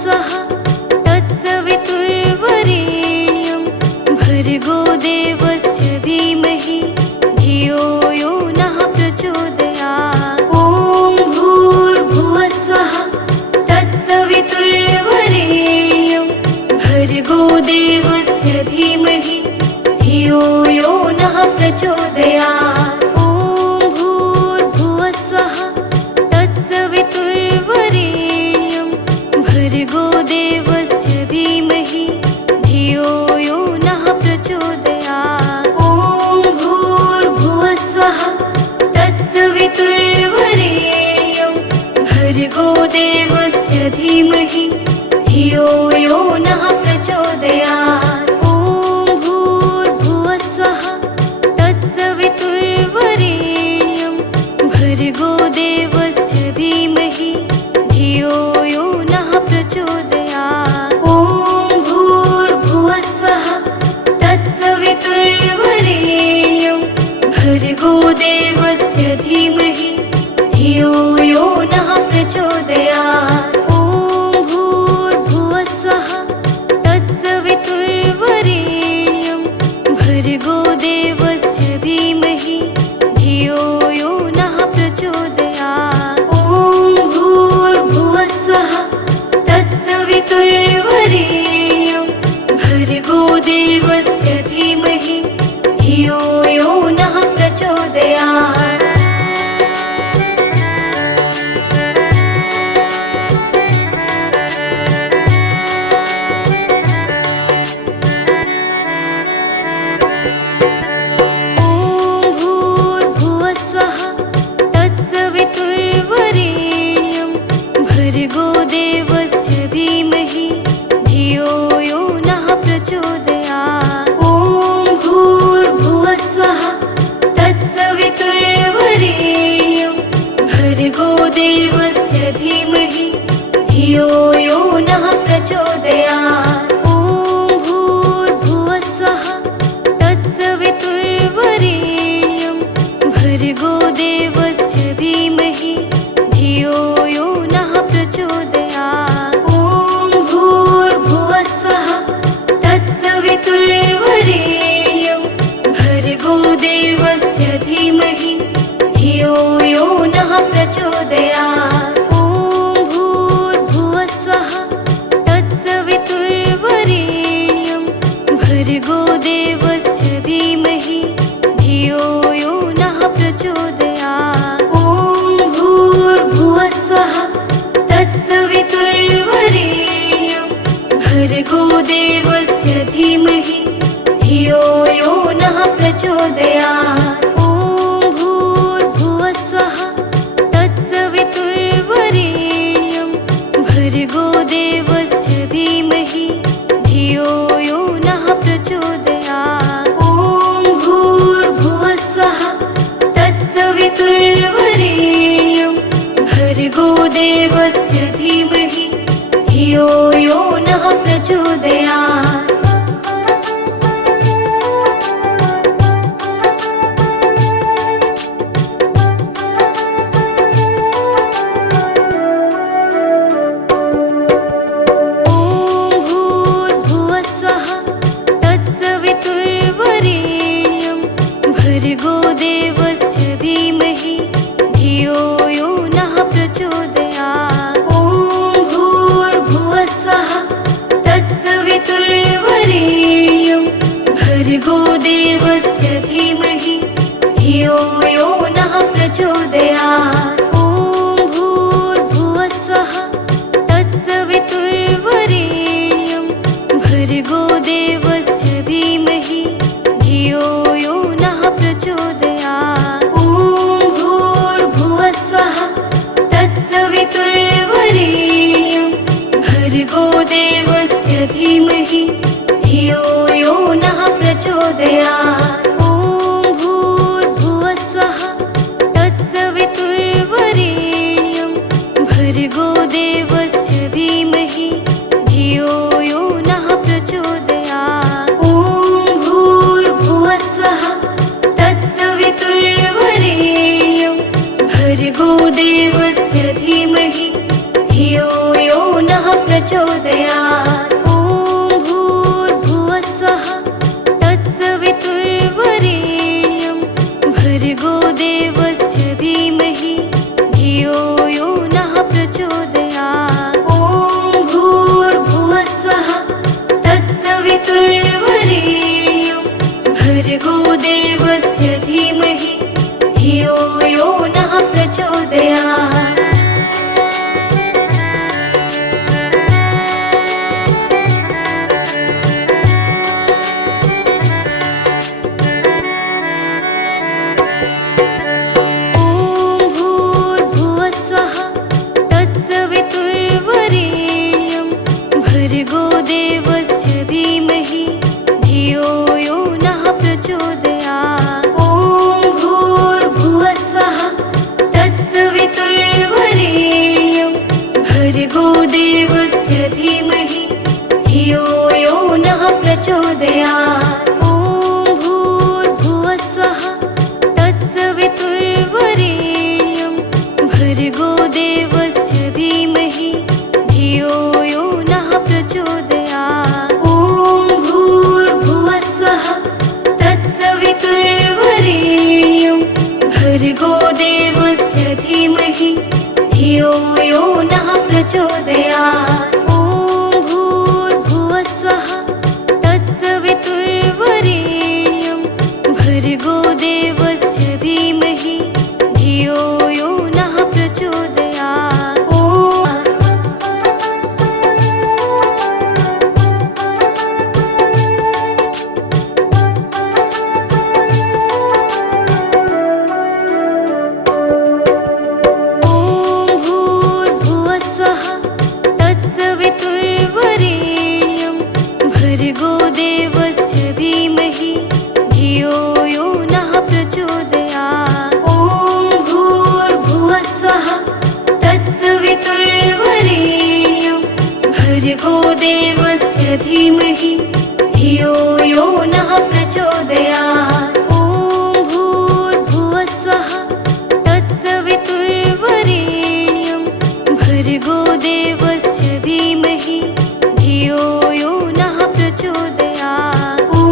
स्वः तत्सवितुर्वरेण्यं भर्गो देवस्य धीमहि धियो यो नः प्रचोदयात्। ॐ भूर्भुवः स्वः तत्सवितुर्वरेण्यं भर्गो देवस्य धीमहि धियो यो नः प्रचोदयात्। ॐ भूर्भुवः स्वः तत्सवितुर्वरेण्यं भर्गो देवस्य धीमहि धियो यो नः प्रचोदयात्। ॐ भूर्भुवः स्वः तत्सवितुर्वरेण्यं भर्गो देवस्य धीमहि धियो यो नः प्रचोदयात्। ॐ भूर्भुवः स्वः तत्सवितुर्वरेण्यं भर्गो देवस्य धीमहि धियो यो नः प्रचोदयात्। ॐ भूर्भुवः स्वः तत्सवितुर्वरेण्यं भर्गो देवस्य धीमहि धियो यो नः प्रचोदयात्। ॐ भूर्भुवः स्वः तत्सवितुर्वरेण्यं भर्गो देवस्य धीमहि धियो यो नः प्रचोदयात्। ॐ भूर्भुवः स्वः तत्सवितुर्वरेण्यं भर्गो देवस्य धीमहि धियो यो नः प्रचोदयात्। भर्गो देवस्य धीमहि धियो यो नः प्रचोदयात्। ॐ भूर्भुवः स्वः तत्सवितुर्वरेण्यं भर्गो देवस्य धीमहि धियो यो नः प्रचोदयात्। ॐ भूर्भुवः स्वः तत्सवितुर्वरेण्यं भर्गो देवस्य धीमहि धियो यो नः प्रचोदयात्। ॐ भूर्भुवः स्वः तत्सवितुर्वरेण्यं भर्गो देवस्य धीमहि धियो यो नः प्रचोदयात्। ॐ भूर्भुवः स्वः तत्सवितुर्वरेण्यं भर्गो देवस्य धीमहि धियो यो नः प्रचोदयात्। ॐ भूर्भुवः स्वः तत्सवितुर्वरेण्यं भर्गो देवस्य धीमहि धियो यो नः प्रचोदयात्। ॐ भूर्भुवः स्वः तत्सवितुर्वरेण्यं भर्गो देवस्य धीमहि धियो यो नः प्रचोदयात्। ॐ भूर्भुवः स्वः तत्सवितुर्वरेण्यं भर्गो देवस्य धीमहि धियो यो नः प्रचोदयात्। ॐ भूर्भुवः स्वः तत्सवितुर्वरेण्यं भर्गो देवस्य धीमहि धियो यो नः प्रचोदयात्। ॐ भूर्भुवः स्वः तत्सवितुर्वरेण्यं भर्गो देवस्य धीमहि धियो यो नः प्रचोदयात्। ॐ भूर्भुवः स्वः तत्सवितुर्वरेण्यं भर्गो देवस्य धीमहि धियो यो नः प्रचोदयात्। ॐ भूर्भुवः स्वः तत्सवितुर्वरेण्यं भर्गो देवस्य धीमहि धियो यो नः प्रचोदयात्। ॐ भूर्भुवः स्वः तत्सवितुर्वरेण्यं भर्गो देवस्य धीमहि धियो यो नः प्रचोदयात्। ॐ भूर्भुवः स्वः तत्सवितुर्वरेण्यं भर्गो देवस्य धीमहि धियो यो नः प्रचोदयात्। प्रचोदयात्। ॐ भूर्भुवः स्वः तत्सवितुर्वरेण्यं भर्गो देवस्य धीमहि धियो यो नः प्रचोदयात्। ॐ भूर्भुवः स्वः तत्सवितुर्वरेण्यं भर्गो देवस्य धीमहि धियो यो नः प्रचोदयात्। भर्गो देवस्य धीमहि धियो यो नः प्रचोदयात्। ॐ भूर्भुवः स्वः तत्सवितुर्वरेण्यं भर्गो देवस्य धीमहि धियो यो नः प्रचोदयात्। ॐ भूर्भुवः स्वः तत्सवितुर्वरेण्यं भर्गो देवस्य धीमहि धियो यो नः प्रचोदयात्। ॐ भूर्भुवः स्वः तत्सवितुर्वरेण्यं भर्गो देवस्य धीमहि धियो यो नः प्रचोदयात्। ॐ भूर्भुवः स्वः तत्सवितुर्वरेण्यं भर्गो देवस्य धीमहि धियो यो नः प्रचोदयात्। भर्गो देवस्य धीमहि धियो यो नः प्रचोदयात्। ॐ भूर्भुवः स्वः तत्सवितुर्वरेण्यं भर्गो देवस्य धीमहि धियो यो नः प्रचोदयात्। ॐ भूर्भुवः स्वः तत्सवितुर्वरेण्यं भर्गो देवस्य धीमहि धियो यो नः प्रचोदयात्। ॐ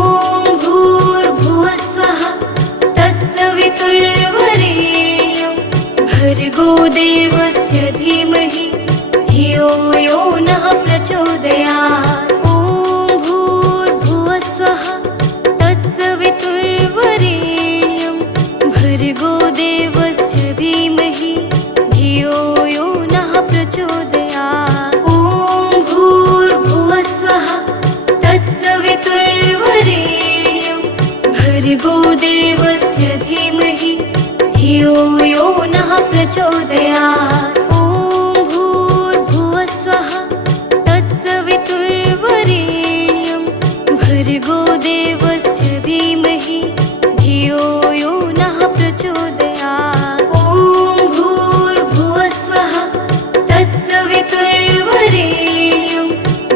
भूर्भुवः स्वः तत्सवितुर्वरेण्यं भर्गो देवस्य धीमहि धियो यो नः प्रचोदयात्। ॐ भूर्भुवः स्वः तत्सवितुर्वरेण्यं भर्गो देवस्य धीमहि धियो यो नः प्रचोदयात्। ॐ भूर्भुवः स्वः तत्सवितुर्वरेण्यं भर्गो देवस्य धीमहि धियो यो नः प्रचोदयात्। ॐ भूर्भुवः स्वः तत्सवितुर्वरेण्यं भर्गो देवस्य धीमहि धियो यो नः प्रचोदयात्। ॐ भूर्भुवः स्वः तत्सवितुर्वरेण्यं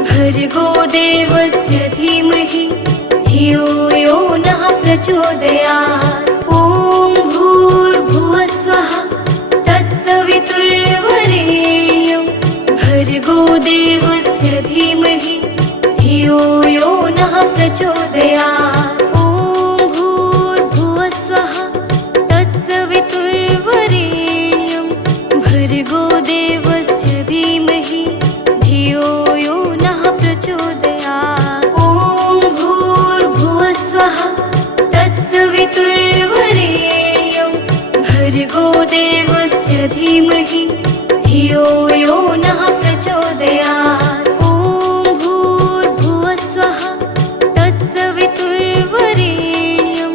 भर्गो देवस्य धीमहि धियो यो नः प्रचोदयात्। ॐ भूर्भुवः स्वः तत्सवितुर्वरेण्यं भर्गो देवस्य धीमहि धियो यो नः प्रचोदयात्। ॐ भूर्भुवः स्वः तत्सवितुर्वरेण्यं भर्गो देवस्य धीमहि धियो यो नः प्रचोदयात्। ॐ भूर्भुवः स्वः तत्सवितुर्वरेण्यं भर्गो देवस्य धीमहि धियो यो नः प्रचोदयात्। ॐ भूर्भुवः स्वः तत्सवितुर्वरेण्यं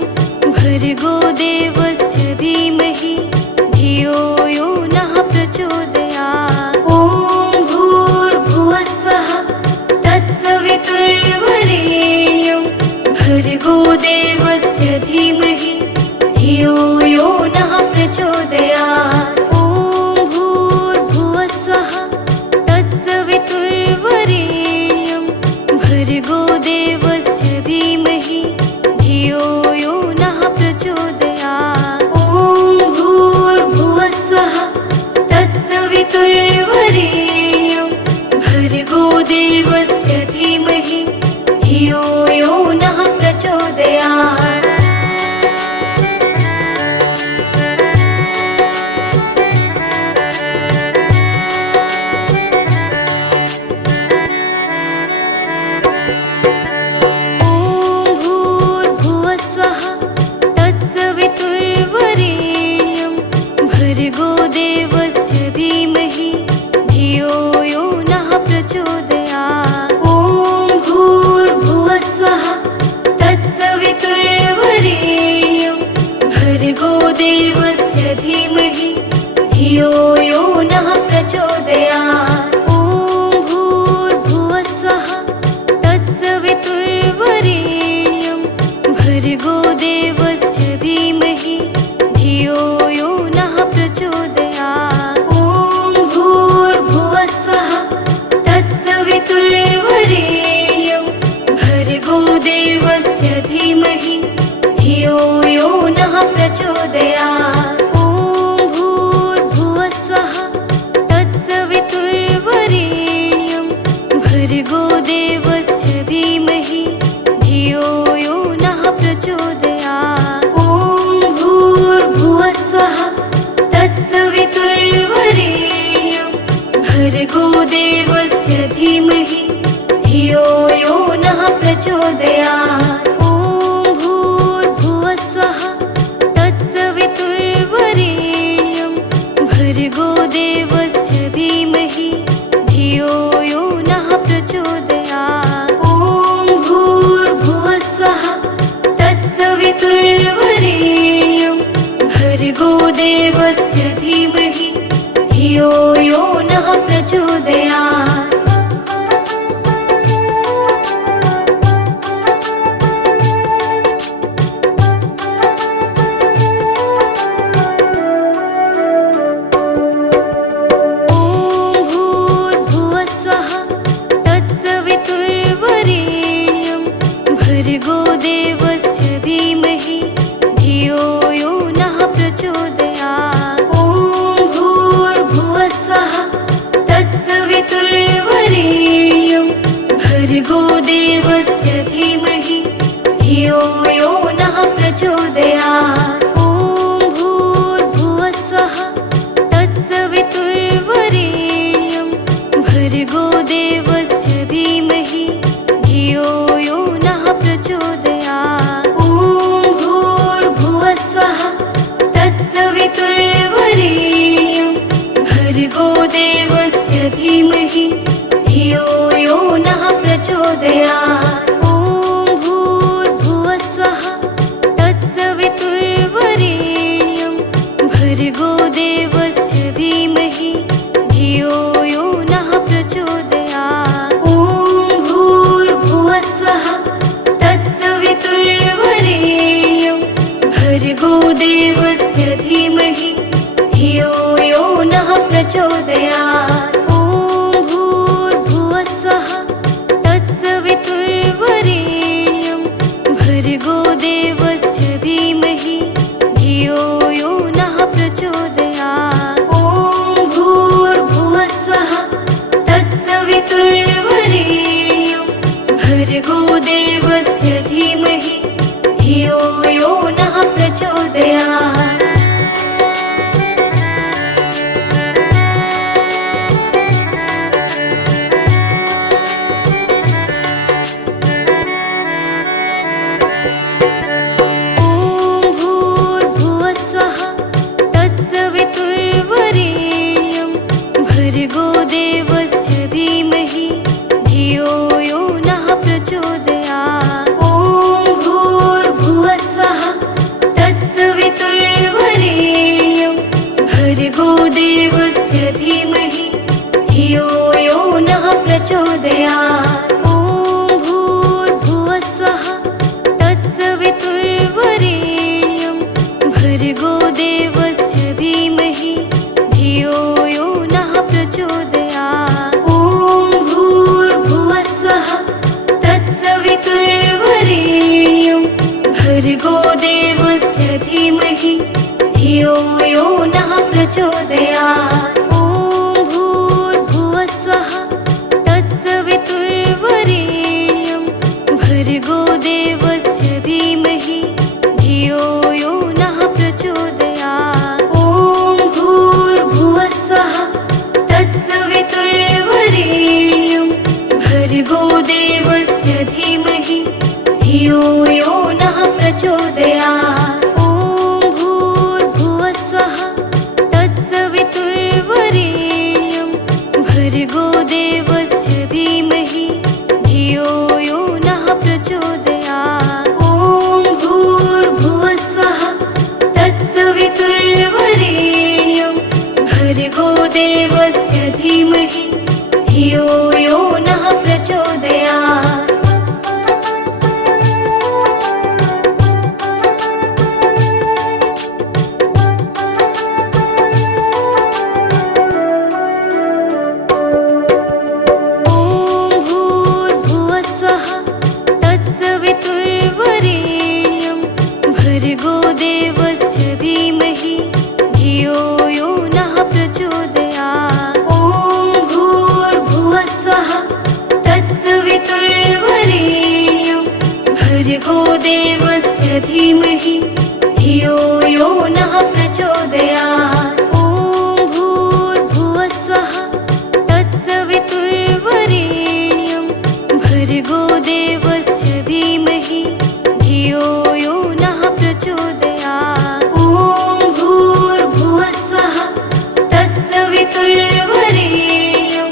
भर्गो देवस्य धीमहि धियो यो नः प्रचोदयात्। ॐ भूर्भुवः स्वः तत्सवितुर्वरेण्यं भर्गो देवस्य धीमहि धियो यो नः प्रचोदयात्। ॐ भूर्भुवः स्वः तत्सवितुर्वरेण्यं भर्गो देवस्य धीमहि धियो यो नः प्रचोदयात्। ॐ भूर्भुवः स्वः तत्सवितुर्वरेण्यं भर्गो भर्गो देवस्य धीमहि धियो यो नः प्रचोदयात्। भर्गो देवस्य धीमहि धियो यो नः प्रचोदयात्। ॐ भूर्भुवस्वः तत्सवितुर्वरेण्यं भर्गो देवस्य धीमहि धियो यो नः प्रचोदयात्। ॐ भूर्भुवस्वः तत्सवितुर्वरेण्यं भर्गो देवस्य धीमहि धियो यो नः प्रचोदयात्। ॐ भूर्भुवस्वः तत्सवितुर्वरेण्यं भर्गो देवस्य धीमहि धियो यो नः प्रचोदयात्। ॐ भूर्भुवस्वः तत्सवितुर्वरेण्यं भर्गो देवस्य धीमहि धियो यो नः प्रचोदयात्। ॐ भूर्भुवस्वः तत्सवितुर्वरेण्यं भर्गो देवस्य धीमहि धियो यो नः प्रचोदयात्। ॐ भूर्भुवस्वः तत्सवितुर्वरेण्यं भर्गो देवस्य धीमहि धियो यो नः प्रचोदयात्। ॐ भूर्भुवस्वः तत्सवितुर्वरेण्यं भर्गो देवस्य धीमहि धियो यो नः प्रचोदयात्। भर्गो देवस्य धीमहि धियो यो नः प्रचोदयात्। ॐ भूर्भुवस्वः तत्सवितुर्वरेण्यं भर्गो देवस्य धीमहि धियो यो नः प्रचोदयात्। ॐ भूर्भुवस्वः तत्सवितुर्वरेण्यं भर्गो देवस्य धीमहि धियो यो नः प्रचोदयात्। ॐ भूर्भुवस्वः तत्सवितुर्वरेण्यं भर्गो देवस्य धीमहि धियो यो नः प्रचोदयात्। ॐ भूर्भुवस्वः तत्सवितुर्वरेण्यं भर्गो देवस्य धीमहि धियो यो नः प्रचोदयात्। ॐ भूर्भुवस्वः तत्सवितुर्वरेण्यं भर्गो देवस्य धीमहि धियो यो नः प्रचोदयात्। ॐ भूर्भुवस्वः तत्सवितुर्वरेण्यं भर्गो देवस्य धीमहि धियो यो नः प्रचोदयात्। ॐ भूर्भुवस्वः तत्सवितुर्वरेण्यं भर्गो देवस्य धीमहि धियो यो नः प्रचोदयात्। भर्गो देवस्य धीमहि धियो यो नः प्रचोदयात्। ॐ भूर्भुवस्वः तत्सवितुर्वरेण्यं भर्गो देवस्य धीमहि धियो यो नः प्रचोदयात्। ॐ भूर्भुवस्वः तत्सवितुर्वरेण्यं भर्गो देवस्य धीमहि धियो यो नः प्रचोदयात्। ॐ भूर्भुवस्वः तत्सवितुर्वरेण्यं भर्गो देवस्य धीमहि धियो यो नः प्रचोदयात्। ॐ भूर्भुवस्वः तत्सवितुर्वरेण्यं भर्गो देवस्य धीमहि धियो यो नः प्रचोदयात्। भर्गो देवस्य धीमहि धियो यो नः प्रचोदयात्। ॐ भूर्भुवः स्वः तत्सवितुर्वरेण्यं भर्गो देवस्य धीमहि धियो यो नः प्रचोदयात्। ॐ भूर्भुवः स्वः तत्सवितुर्वरेण्यं भर्गो देवस्य धीमहि धियो यो नः प्रचोदयात्। ॐ भूर्भुवः स्वः तत्सवितुर्वरेण्यं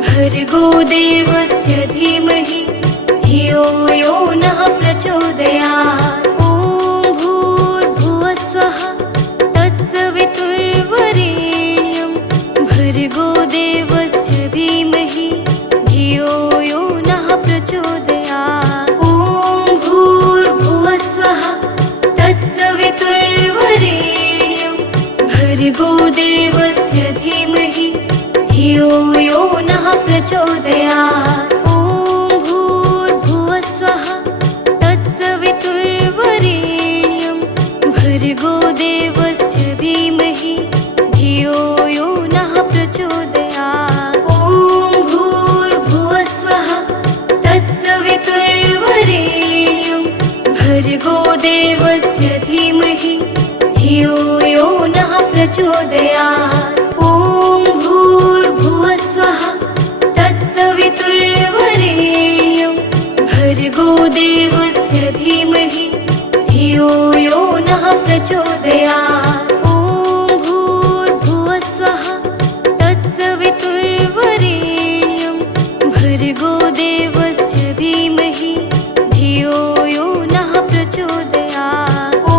भर्गो देवस्य धीमहि धियो यो नः प्रचोदयात्। ॐ भूर्भुवः स्वः तत्सवितुर्वरेण्यं भर्गो देवस्य धीमहि धियो यो नः प्रचोदयात्। ॐ भूर्भुवः स्वः तत्सवितुर्वरेण्यं भर्गो देवस्य धीमहि धियो यो नः प्रचोदयात्। ॐ भूर्भुवः स्वः तत्सवितुर्वरेण्यं भर्गो देवस्य धीमहि धियो यो नः प्रचोदयात्। ॐ भूर्भुवः स्वः तत्सवितुर्वरेण्यं भर्गो देवस्य धीमहि धियो यो नः प्रचोदयात्। ॐ भूर्भुवः स्वः तत्सवितुर्वरेण्यं भर्गो देवस्य धीमहि धियो यो नः प्रचोदयात्। ॐ भूर्भुवः स्वः तत्सवितुर्वरेण्यं भर्गो देवस्य धीमहि धियो यो नः प्रचोदयात्। ॐ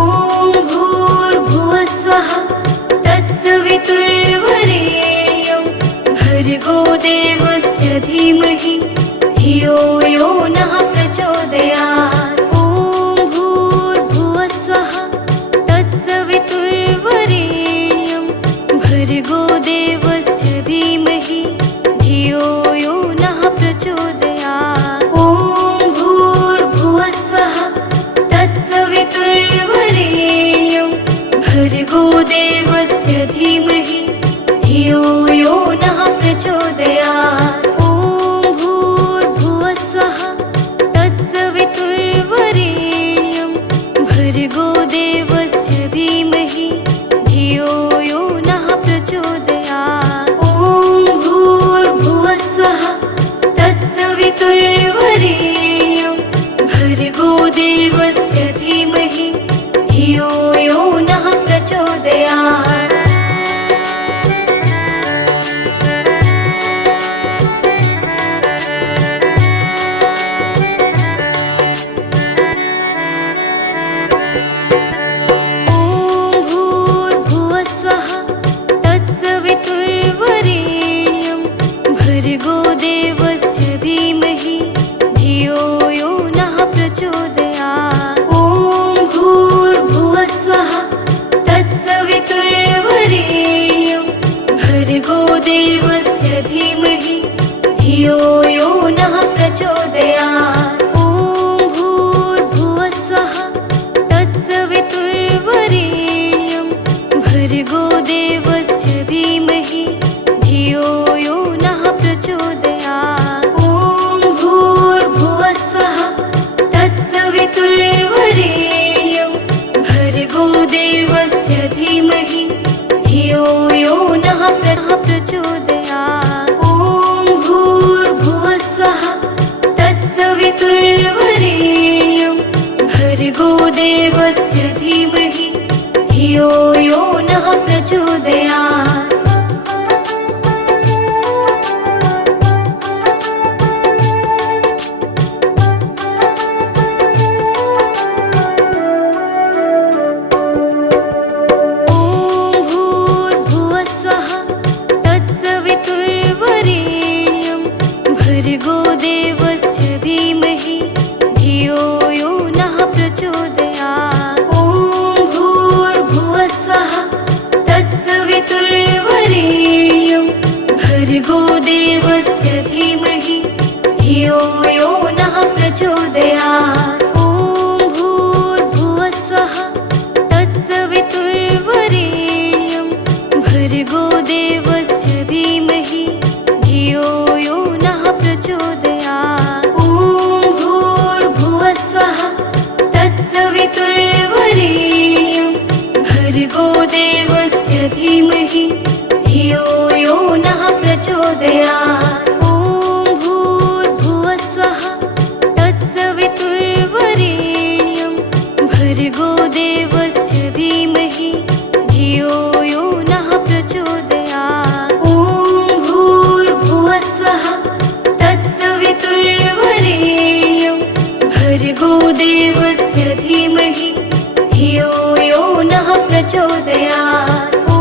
भूर्भुवः स्वः तत्सवितुर्वरेण्यं भर्गो देवस्य धीमहि धियो यो नः प्रचोदयात्। ॐ भूर्भुवः स्वः तत्सवितुर्वरेण्यं भर्गो देवस्य धीमहि धियो यो नः प्रचोदयात्। ॐ भूर्भुवः स्वः तत्सवितुर्वरेण्यं भर्गो देवस्य धीमहि धियो यो नः प्रचोदयात्। ॐ भूर्भुवः स्वः तत्सवितुर्वरेण्यं भर्गो देवस्य धीमहि धियो यो नः प्रचोदयात्। ॐ भूर्भुवः स्वः तत्सवितुर्वरेण्यं भर्गो देवस्य धीमहि धियो यो नः प्रचोदयात्। तत्सवितुर्वरेण्यं भर्गो देवस्य धीमहि धियो यो नः प्रचोदयात्। ॐ भूर्भुवः स्वः तत्सवितुर्वरेण्यं भर्गो देवस्य धीमहि धियो यो नः प्रचोदयात्। ॐ भूर्भुवः स्वः तत्सवितुर्वरेण्यं भर्गो देवस्य धीमहि धियो यो नः प्रचोदयात्। ॐ भूर्भुवः स्वः तत्सवितुर्वरेण्यं भर्गो देवस्य धीमहि धियो यो नः प्रचोदयात्। ॐ भूर्भुवः स्वः तत्सवितुर्वरेण्यं भर्गो देवस्य धीमहि धियो यो नः प्रचोदयात्। भर्गो देवस्य धीमहि धियो यो नः प्रचोदयात्। ॐ भूर्भुवस्सुवः तत्सवितुर्वरेण्यं भर्गो देवस्य धीमहि धियो यो नः प्रचोदयात्। ॐ भूर्भुवस्सुवः तत्सवितुर्वरेण्यं भर्गो देवस्य धीमहि धियो यो नः प्रचोदयात्। ॐ भूर्भुवस्सुवः तत्सवितुर्वरेण्यं भर्गो देवस्य धीमहि धियो यो नः प्रचोदयात्। ॐ भूर्भुवस्सुवः तत्सवितुर्वरेण्यं भर्गो देवस्य धीमहि धियो यो नः प्रचोदयात्। ॐ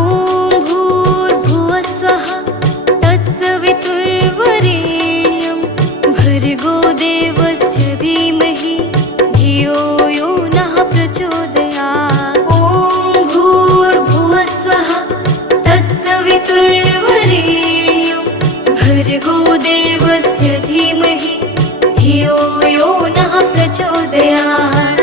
भूर्भुवस्सुवः तत्सवितुर्वरेण्यं भर्गो देवस्य धीमहि धियो यो नः प्रचोदयात्। ॐ भूर्भुवस्सुवः तत्सवितुर्वरेण्यं भर्गो देवस्य धीमहि धियो यो नः प्रचोदयात्।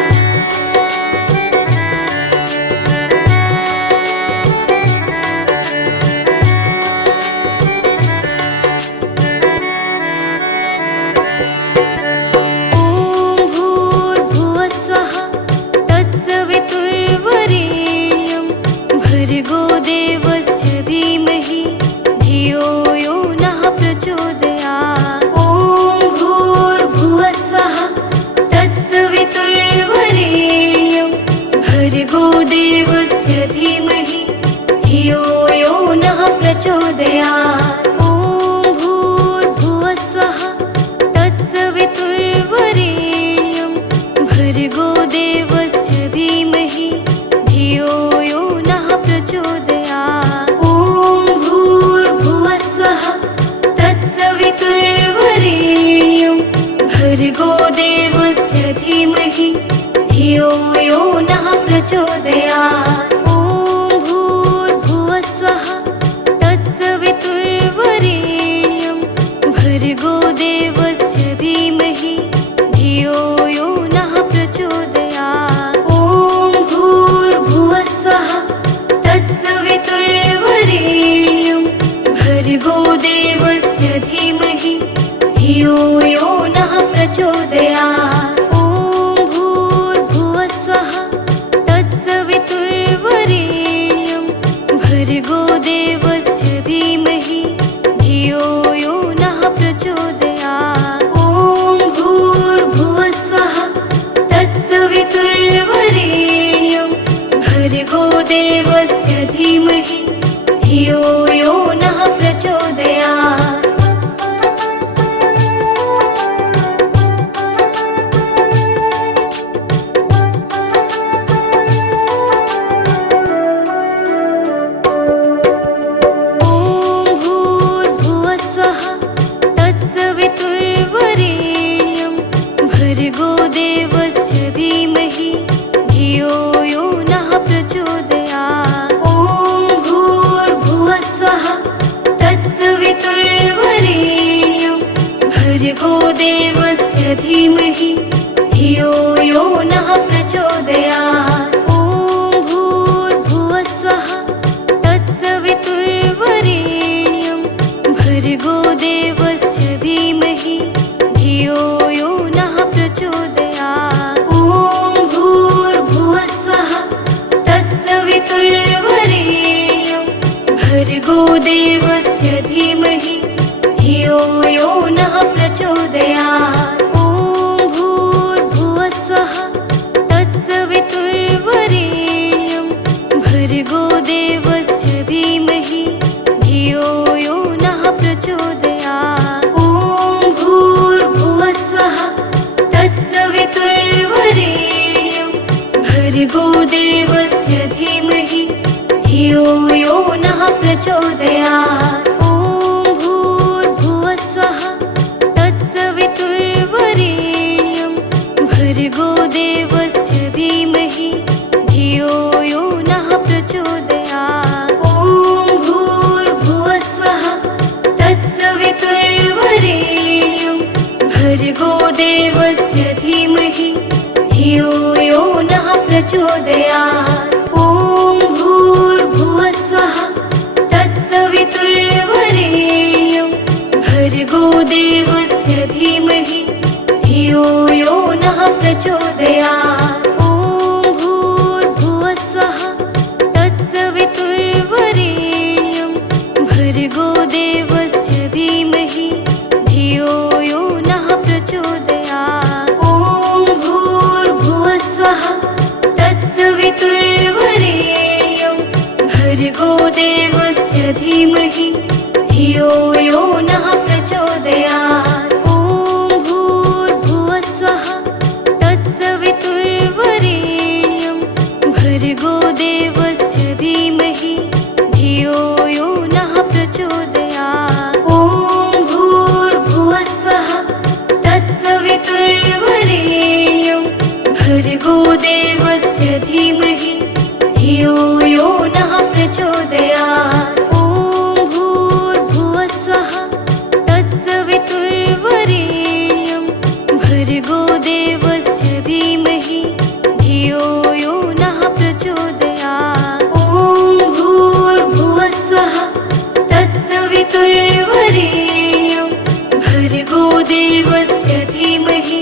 भर्गो देवस्य धीमहि धियो यो नः प्रचोदयात्। ॐ भूर्भुवस्सुवः तत्सवितुर्वरेण्यं भर्गो देवस्य धीमहि धियो यो नः प्रचोदयात्। ॐ भूर्भुवस्सुवः तत्सवितुर्वरेण्यं भर्गो देवस्य धीमहि धियो यो नः प्रचोदयात्। ॐ भूर्भुवस्सुवः तत्सवितुर्वरेण्यं भर्गो देवस्य धीमहि धियो यो नः प्रचोदयात्। ॐ भूर्भुवस्सुवः तत्सवितुर्वरेण्यं भर्गो देवस्य धीमहि धियो यो नः प्रचोदयात्। ॐ भूर्भुवस्सुवः तत्सवितुर्वरेण्यं भर्गो देवस्य धीमहि धियो यो नः प्रचोदयात्। ॐ भूर्भुवस्सुवः तत्सवितुर्वरेण्यं भर्गो देवस्य धीमहि धियो यो नः प्रचोदयात्। ॐ भूर्भुवस्सुवः तत्सवितुर्वरेण्यं भर्गो देवस्य धीमहि धियो यो नः प्रचोदयात्। ॐ भूर्भुवस्सुवः तत्सवितुर्वरेण्यं भर्गो देवस्य धीमहि धियो यो नः प्रचोदयात्। ॐ भूर्भुवस्सुवः तत्सवितुर्वरेण्यं भर्गो देवस्य धीमहि धियो यो नः प्रचोदयात्। ॐ भूर्भुवस्सुवः तत्सवितुर्वरेण्यं भर्गो देवस्य धीमहि धियो यो नः प्रचोदयात्। ॐ भूर्भुवस्सुवः तत्सवितुर्वरेण्यं भर्गो देवस्य धीमहि धियो यो नः प्रचोदयात्। ॐ भूर्भुवस्सुवः तत्सवितुर्वरेण्यं भर्गो देवस्य धीमहि धियो यो नः प्रचोदयात्। ॐ भूर्भुवस्सुवः तत्सवितुर्वरेण्यं भर्गो देवस्य धीमहि धियो यो नः प्रचोदयात्। ॐ भूर्भुवस्सुवः तत्सवितुर्वरेण्यं भर्गो देवस्य धीमहि धियो यो नः प्रचोदयात्। ॐ भूर्भुवस्सुवः तत्सवितुर्वरेण्यं भर्गोदेवस्य धीमहि धियो यो नः प्रचोदयात्। ॐ भूर्भुवस्वः तत्सवितुर्वरेण्यं भर्गोदेवस्य धीमहि धियो यो नः प्रचोदयात्। ॐ भूर्भुवस्वः तत्सवितुर्वरेण्यं भर्गोदेवस्य धीमहि धियो यो नः प्रचोदयात्। ॐ भूर्भुवस्वः तत्सवितुर्वरेण्यं भर्गोदेवस्य धीमहि धियो यो नः प्रचोदयात्। ॐ भूर्भुवस्वः तत्सवितुर्वरेण्यं भर्गोदेवस्य धीमहि धियो यो नः प्रचोदयात्। ॐ भूर्भुवस्वः तत्सवितुर्वरेण्यं भर्गोदेवस्य धीमहि धियो यो नः प्रचोदयात्। ॐ भूर्भुवस्वः तत्सवितुर्वरेण्यं भर्गोदेवस्य धीमहि धियो यो नः प्रचोदयात्। ॐ भूर्भुवस्वः तत्सवितुर्वरेण्यं भर्गोदेवस्य धीमहि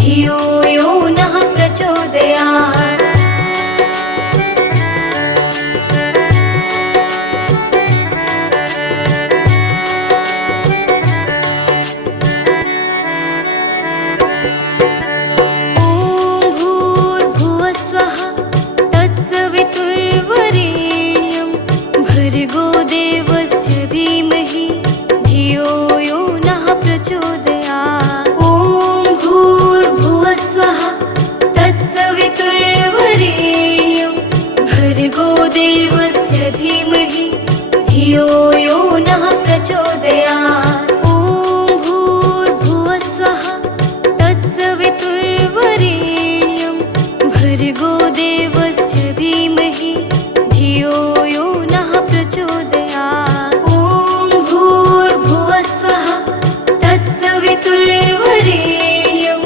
धियो यो नः प्रचोदयात्। भर्गोदेवस्य धीमहि धियो यो नः प्रचोदयात्। ॐ भूर्भुवस्वः तत्सवितुर्वरेण्यं भर्गोदेवस्य धीमहि धियो यो नः प्रचोदयात्। ॐ भूर्भुवस्वः तत्सवितुर्वरेण्यं भर्गोदेवस्य धीमहि धियो यो नः प्रचोदयात्। ॐ भूर्भुवस्वः तत्सवितुर्वरेण्यं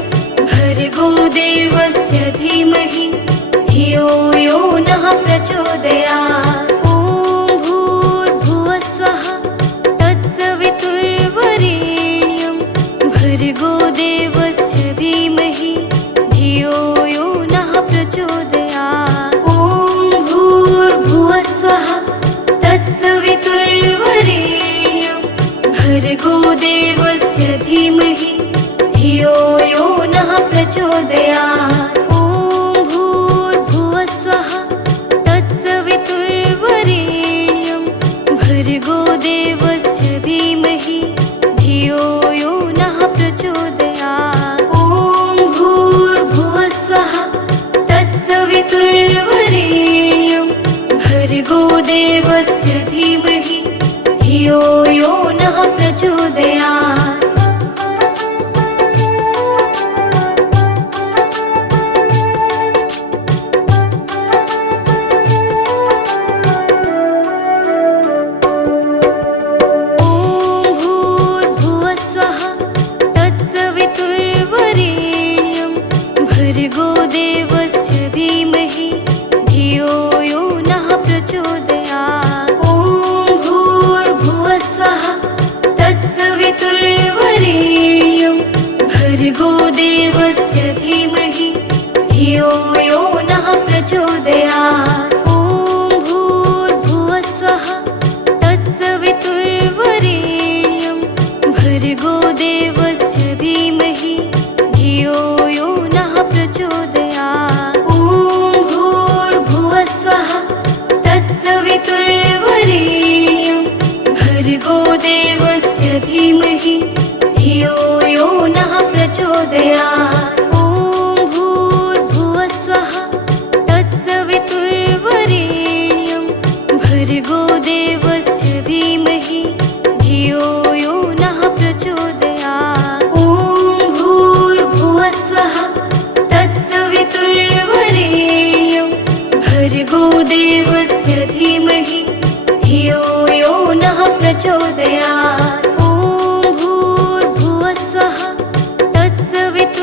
भर्गोदेवस्य धीमहि धियो यो नः प्रचोदयात्। ॐ भूर्भुवस्वः तत्सवितुर्वरेण्यं भर्गोदेवस्य धीमहि धियो यो नः प्रचोदयात्। ॐ भूर्भुवस्वः तत्सवितुर्वरेण्यं भर्गोदेवस्य धीमहि धियो यो नः प्रचोदयात्। ॐ भूर्भुवस्वः तत्सवितुर्वरेण्यं भर्गोदेवस्य धीमहि धियो यो नः प्रचोदयात्। ॐ भूर्भुवस्वः तत्सवितुर्वरेण्यं भर्गोदेवस्य धीमहि धियो यो नः प्रचोदयात्। ॐ भूर्भुवस्वः तत्सवितुर्वरेण्यं भर्गोदेवस्य धीमहि धियो यो नः प्रचोदयात्। ॐ भूर्भुवस्वः तत्सवितुर्वरेण्यं भर्गोदेवस्य धीमहि धियो यो नः प्रचोदयात्। ॐ भूर्भुवस्वः तत्सवितुर्वरेण्यं भर्गोदेवस्य धीमहि धियो यो नः प्रचोदयात्। ॐ भूर्भुवस्वः तत्सवितुर्वरेण्यं भर्गोदेवस्य धीमहि धियो यो नः प्रचोदयात्। ॐ भूर्भुवस्वः तत्सवितुर्वरेण्यं भर्गोदेवस्य धीमहि धियो यो नः प्रचोदयात्। ॐ भूर्भुवस्वः तत्सवितुर्वरेण्यं भर्गोदेवस्य धीमहि धियो यो नः प्रचोदयात्। ॐ भूर्भुवस्वः तत्सवितुर्वरेण्यं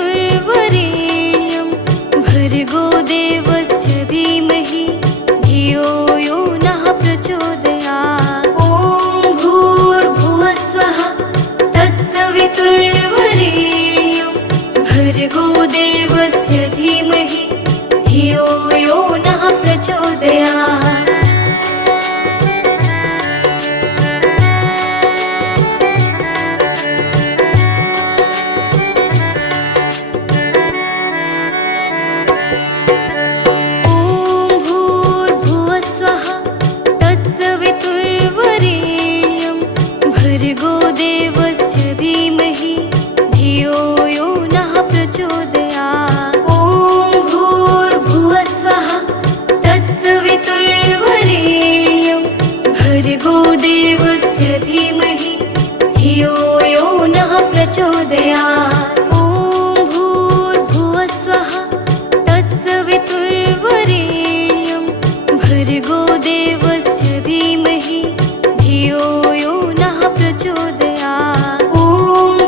प्रचोदयात्। भर्गो देवस्य धीमहि धियो यो नः प्रचोदयात्। ॐ भूर्भुवः स्वः तत्सवितुर्वरेण्यं भर्गो देवस्य धीमहि धियो यो नः प्रचोदयात्। ॐ भूर्भुवः स्वः तत्सवितुर्वरेण्यं भर्गो देवस्य धीमहि धियो यो नः प्रचोदयात्। ॐ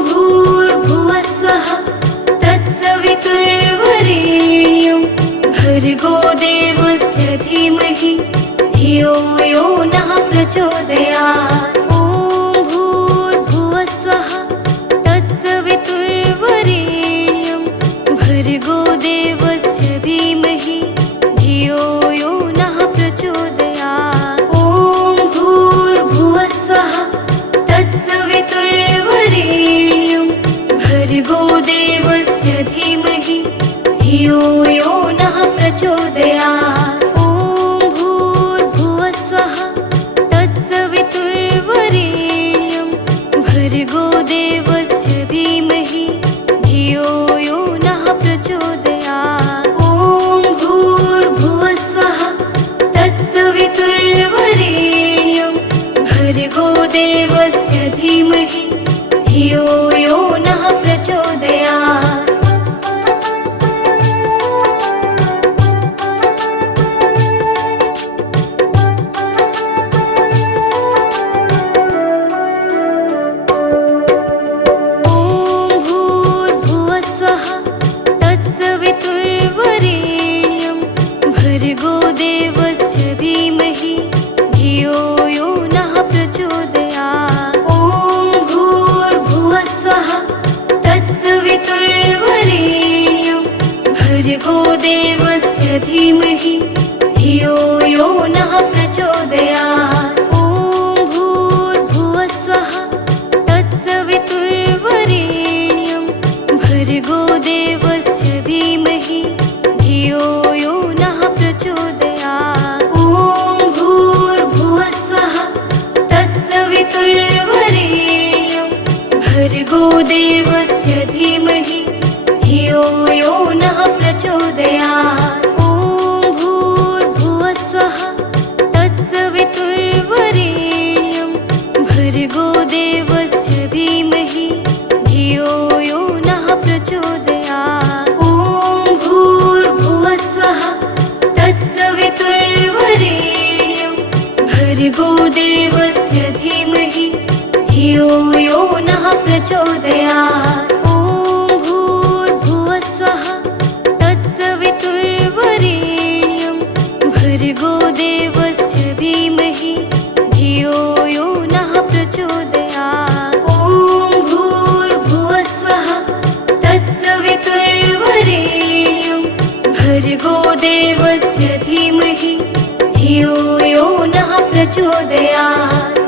भूर्भुवः स्वः तत्सवितुर्वरेण्यं भर्गो देवस्य धीमहि धियो यो नः प्रचोदयात्। ॐ भूर्भुवः स्वः तत्सवितुर्वरेण्यं भर्गो देवस्य धीमहि धियो यो नः प्रचोदयात्। ॐ भूर्भुवः स्वः तत्सवितुर्वरेण्यं भर्गो देवस्य धीमहि धियो यो नः प्रचोदयात्। ॐ भूर्भुवः स्वः तत्सवितुर्वरेण्यं भर्गो देवस्य धीमहि धियो यो नः प्रचोदयात्। ॐ भूर्भुवः स्वः तत्सवितुर्वरेण्यं भर्गो देवस्य धीमहि धियो यो नः प्रचोदयात्। भर्गो देवस्य धीमहि धियो यो नः प्रचोदयात्। ॐ भूर्भुवः स्वः तत्सवितुर्वरेण्यं भर्गो देवस्य धीमहि धियो यो नः प्रचोदयात्। ॐ भूर्भुवः स्वः तत्सवितुर्वरेण्यं भर्गो देवस्य धीमहि धियो यो नः प्रचोदयात्। ॐ भूर्भुवः स्वः तत्सवितुर्वरेण्यं भर्गो देवस्य धीमहि धियो यो नः प्रचोदयात्। ॐ भूर्भुवः स्वः तत्सवितुर्वरेण्यं भर्गो देवस्य धीमहि धियो यो नः प्रचोदयात्। ॐ भूर्भुवः स्वः तत्सवितुर्वरेण्यं भर्गो देवस्य धीमहि धियो यो नः प्रचोदयात्। ॐ भूर्भुवः स्वः तत्सवितुर्वरेण्यं भर्गो देवस्य धीमहि धियो यो नः प्रचोदयात्। ॐ भूर्भुवः स्वः तत्सवितुर्वरेण्यं भर्गो देवस्य धीमहि धियो यो नः प्रचोदयात्।